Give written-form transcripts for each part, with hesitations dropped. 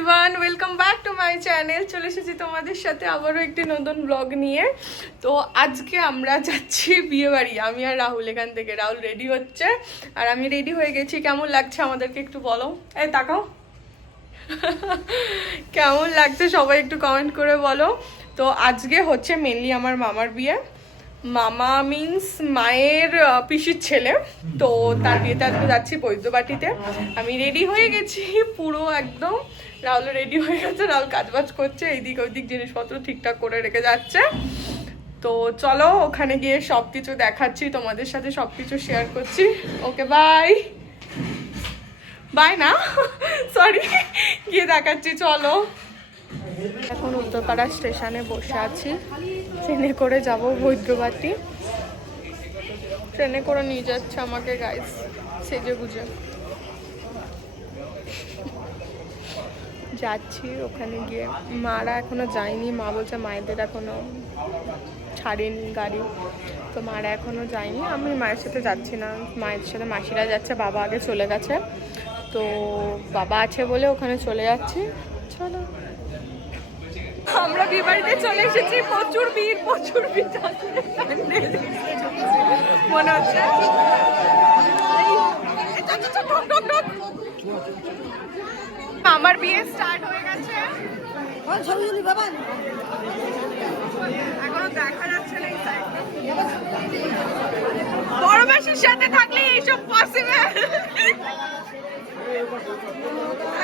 Everyone, welcome back to my channel. চলে এসেছি তোমাদের সাথে আবারও একটি নতুন ব্লগ নিয়ে। তো আজকে আমরা যাচ্ছি বিয়ে বাড়ি, আমি আর রাহুল। এখান থেকে রাহুল রেডি হচ্ছে আর আমি রেডি হয়ে গেছি। কেমন লাগছে আমাদেরকে একটু বলো। এই তাকাও, কেমন লাগছে সবাই একটু কমেন্ট করে বলো। তো আজকে হচ্ছে মেনলি আমার মামার বিয়ে। মামা মিন্স মায়ের পিসির ছেলে। তো তার বিয়েতে আজকে যাচ্ছি বৈদ্যবাটিতে। আমি রেডি হয়ে গেছি পুরো একদম। রাহুল রেডি হয়ে গেছে, রাহুল কাজবাজ করছে, এইদিক ওইদিক জিনিসপত্র ঠিকঠাক করে রেখে যাচ্ছে। তো চলো ওখানে গিয়ে সব কিছু দেখাচ্ছি, তোমাদের সাথে সব কিছু শেয়ার করছি। ওকে বাই বাই না সরি, গিয়ে দেখাচ্ছি চলো। এখন উত্তরপাড়া স্টেশনে বসে আছি, ট্রেনে করে যাব বৈদ্যবাটি। ট্রেনে করে নিয়ে যাচ্ছে আমাকে গাইস সেজে গুজে। যাচ্ছি ওখানে গিয়ে। মারা এখনো যায়নি, মা বলছে মায়েদের এখনো ছাড়েনি গাড়ি, তো মারা এখনো যায়নি। আমি মায়ের সাথে যাচ্ছি না, মায়ের সাথে মাসিরা যাচ্ছে, বাবা আগে চলে গেছে। তো বাবা আছে বলে ওখানে চলে যাচ্ছি। চলো, আমরা বিয়ে বাড়িতে চলে এসেছি। প্রচুর ভিড় মনে হচ্ছে। আমার বিয়ে স্টার্ট হয়ে গেছে, এখনো দেখা যাচ্ছে না। বড় মাসির সাথে থাকলে এইসব পসিবল।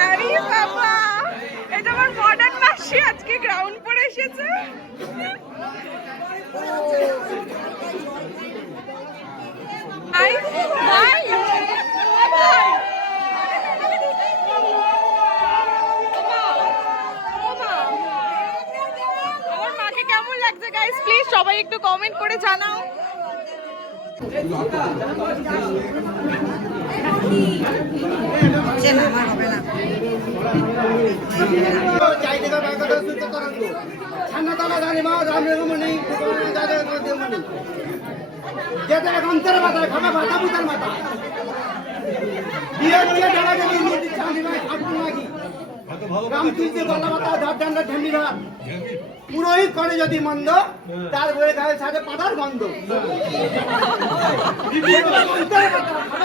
আরে বাবা, এটা আমার মডার্ন মাসি, আজকে গ্রাউন্ড পরে এসেছে। ভাই ভাই ভাই, আমার মাকে কেমন লাগছে গাইস, প্লিজ সবাই একটু কমেন্ট করে জানাও। পুরোহিত করে যদি মন্দ, তার বলে গায়ে সাথে পাতার গন্ধ।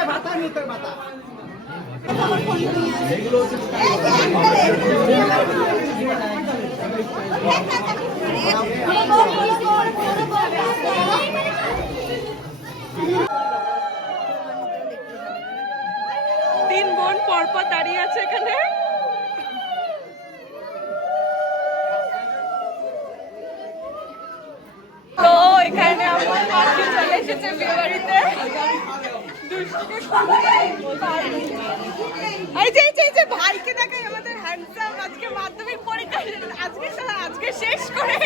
ভাতা নিতে ভাতা। তিন বোন পরপর দাঁড়িয়ে আছে এখানে। তো এখানে আমার মাসি চলে এসেছে বিয়ে বাড়িতে। এই যে ভাইকে দেখাই, আমাদের হ্যান্ডসাম। আজকে মাধ্যমিক পরীক্ষা, আজকে শেষ করে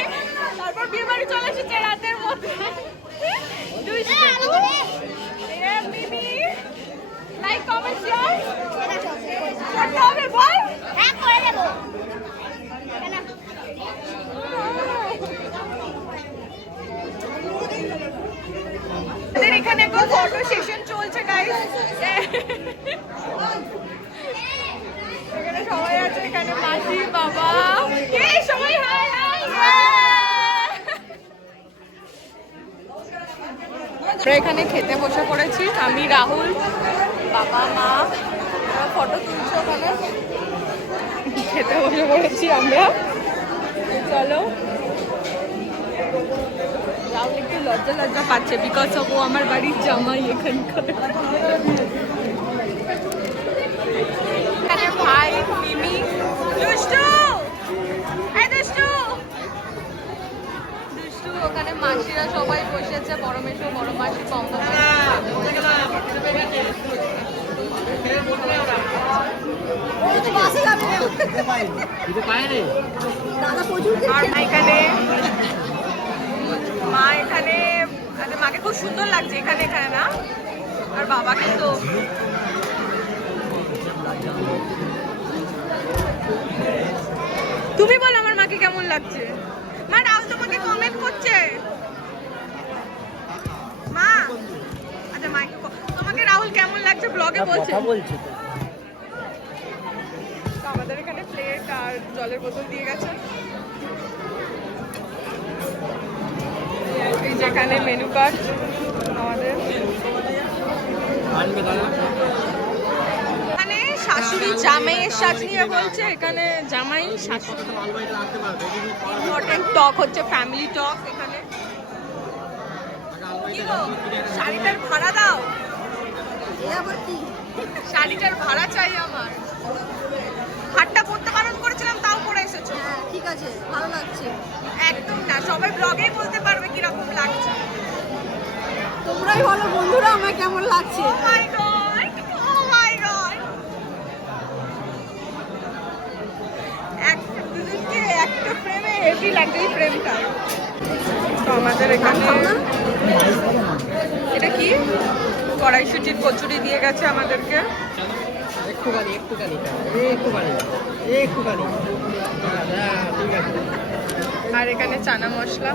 তারপর বিয়ে বাড়ি চলে এসেছে রাতের মধ্যে। লাইক কমেন্ট শেয়ার করতে হবে, বল। হ্যাঁ করে দেব। এখানে এখন ফটো সেশন চলছে গাইস। এখানে সবাই আছে, এখানে মাসি বাবা সবাই। হাই হাই, আমরা এখানে খেতে বসে পড়েছি, আমি রাহুল বাবা মা। ফটো তুলছে ওখানে, খেতে বসে পড়েছি আমরা। চলো, রাহুল একটু লজ্জা পাচ্ছে বিকজ অফ ও আমার বাড়ির জামাই এখানকার। এখানে ভাই মিমি, দুষ্টু দুষ্টু দুষ্টু, ওখানে মাসিরা সবাই বসেছে, বড় মেশো বড় মাসি পম্পা। আর এখানে মা, এখানে মাকে খুব সুন্দর লাগছে এখানে এখানে না। আর বাবাকে তো তুমি বলো আমার মাকে কেমন লাগছে। মা, রাহুল তোমাকে কমেন্ট করছে। মা, আচ্ছা মাকে তোমাকে রাহুল কেমন লাগছে ব্লগে বলছে। আমাদের এখানে প্লেট আর জলের বোতল দিয়ে গেছে। এই যেখানে মেনু কার্ড আমাদের, এখানে শাশুড়ি জামাইয়ের সাজ নিয়ে বলছে, এখানে জামাই শাশুড়ি ইম্পর্টেন্ট টক হচ্ছে, ফ্যামিলি টক। এখানে কি গো, শাড়িটার ভাড়া দাও। শাড়িটার ভাড়া চাই আমার। হাটটা পড়তে বারণ করেছিলাম, তাও পরে এসেছো। ঠিক আছে, ভালো লাগছে। একদম না, সবাই ব্লগেই বলতে পারবে কিরকম লাগছে। তোমরাই বলো বন্ধুরা আমার কেমন লাগছে। Oh my God! Oh my God! দুজনকে একটা ফ্রেমে হেভি লাগছে এই ফ্রেমটা। তো আমাদের এখানে এটা কি কড়াইশুটির কচুরি দিয়ে গেছে আমাদেরকে। আর এখানে চানা মশলা।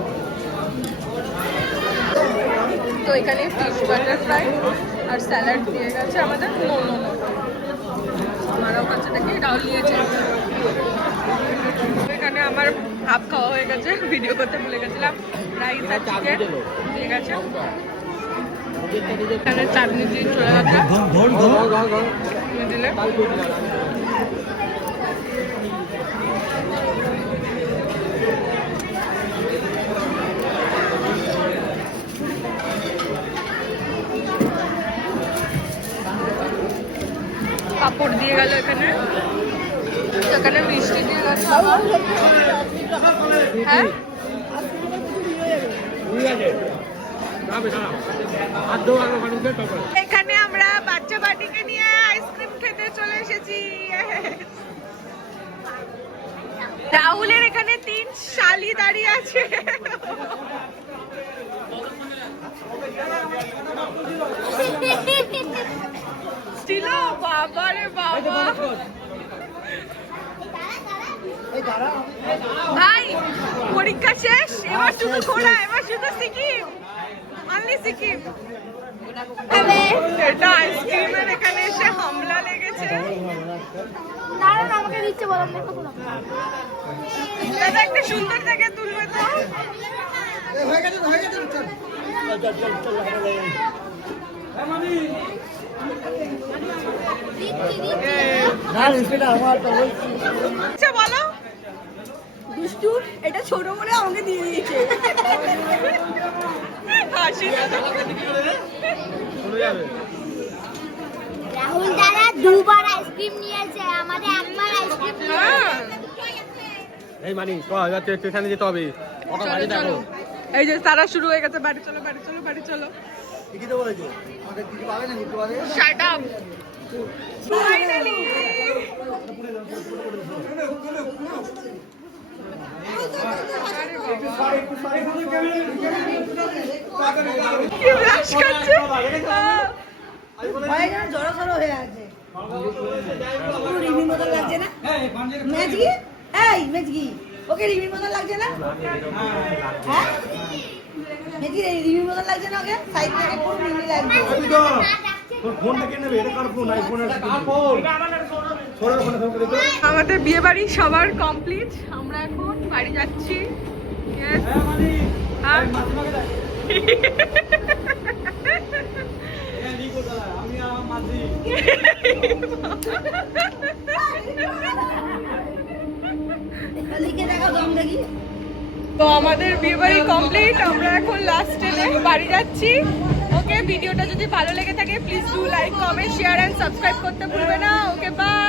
তো এখানে ফিশ বাটার ফ্রাই আর স্যালাড দিয়ে গেছে আমাদের। নো নো নো, আমারও কাছে দেখি ডাউল নিয়েছে। এখানে আমার হাফ খাওয়া হয়ে গেছে, ভিডিও করতে ভুলে গেছিলাম। রাইস আর চিকেন দিয়ে গেছে। এখানে চাটনি দিয়ে চলে গেছে মিডিলে। পাপড় দিয়ে গেল এখানে, এখানে মিষ্টি দিয়ে গেছে। হ্যাঁ এখানে আমরা বাচ্চা বাটিকে নিয়ে আইসক্রিম খেতে চলে এসেছি। রাহুলের এখানে 3 শালি দাঁড়িয়ে আছে। ছিল বাবা রে বাবা। ভাই পরীক্ষা শেষ, এবার শুধু ঘোরা, এবার শুধু সিকিম, অনলি সিকিম। এটা আইসক্রিমের এখানে এসে হামলা লেগেছে। দাঁড়ান আমাকে দিচ্ছে বলো দেখাবো না। দাদা একটা সুন্দর থেকে তুলবে তো। হয়ে গেছে চল আচ্ছা বলো দুষ্টু, এটা ছোট বলে আমাকে দিয়ে দিয়েছে। হাসি রাহুল দাদা দুবার আইসক্রিম নিয়েছে, আমাদের একবার আইসক্রিম এই মানি স্টেশনে যেতে হবে। চলো চলো, এই যে তারা শুরু হয়ে গেছে। বাড়ি চলো বাড়ি চলো বাড়ি চলো। কি তো বলেছো আমাকে কি পাবে না কি পাবে? Shut up. ফাইনালি কি ব্লাশ করছে। ভয়ে যেন জড়ো সড়ো হয়ে আছে। পুরো রিমির মতো লাগছে না? মেজগি, এই মেজগি, ওকে রিমির মতো লাগছে না? হ্যাঁ মেজগি, রিমির মতো লাগছে না ওকে? সাইড থেকে পুরো রিমি লাগছে। তোর ফোনটা কে নেবে? এটা কার ফোন? আইফোন আছে কার ফোন? ছোট ফোন ধরে দেখো। আমাদের বিয়ে বাড়ি সবার কমপ্লিট, আমরা এখন বাড়ি যাচ্ছি। Yes. আর আমি আমার মাঝি লিখে দেখো দম দেখি। তো আমাদের বিয়ে বাড়ি কমপ্লিট, আমরা এখন লাস্ট স্টেজে বাড়ি যাচ্ছি। ওকে, ভিডিওটা যদি ভালো লেগে থাকে please do like comment share and subscribe করতে ভুলবে না। Okay by.